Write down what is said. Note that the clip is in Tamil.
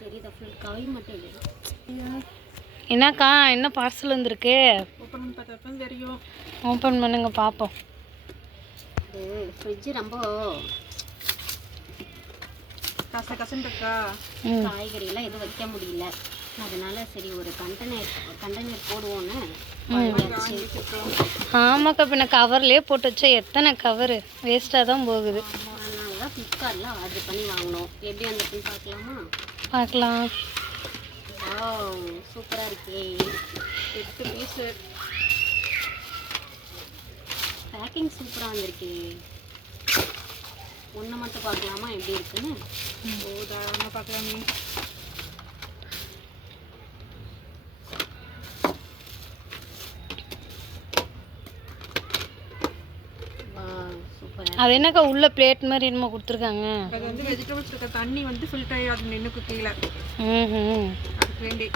தெரியுதா ஃபுல் கவி மட்டும் இல்லை. என்னக்கா என்ன பார்சல் வந்திருக்கு? ஓப்பன் பண்ணி பார்த்தா தான் தெரியும். ஓப்பன் பண்ணுங்க பார்ப்போம். இது ஃப்ரிட்ஜ் ரொம்ப கசன்னு இருக்கா. காய்கறியெல்லாம் எதுவும் வைக்க முடியல. அதனால சரி ஒரு கண்டெய்னர் போடுவோன்னு ஆமாக்கா. பின்ன கவர்லேயே போட்டு வச்சா எத்தனை கவரு வேஸ்ட்டாக தான் போகுது. அதனால தான் ஃப்ளிப்கார்ட்டில் ஆர்டர் பண்ணி வாங்கினோம். எப்படி வந்துருக்குன்னு பார்க்கலாமா? பார்க்கலாம். சூப்பராக இருக்கே. 8 பீஸு. பேக்கிங் சூப்பராக வந்திருக்கு. ஒன்று மட்டும் பார்க்கலாமா எப்படி இருக்குன்னு? தாராளமாக பார்க்கலாமே. அது என்னக்கா உள்ள பிளேட் மாதிரி என்னமோ கொடுத்துருக்காங்க. அது வந்து வெஜிடபிள்ஸ் இருக்க தண்ணி வந்து ஃபில்டர் ஆகி அது நின்னுக்கு கீழே. ம். அதுக்கு வேண்டி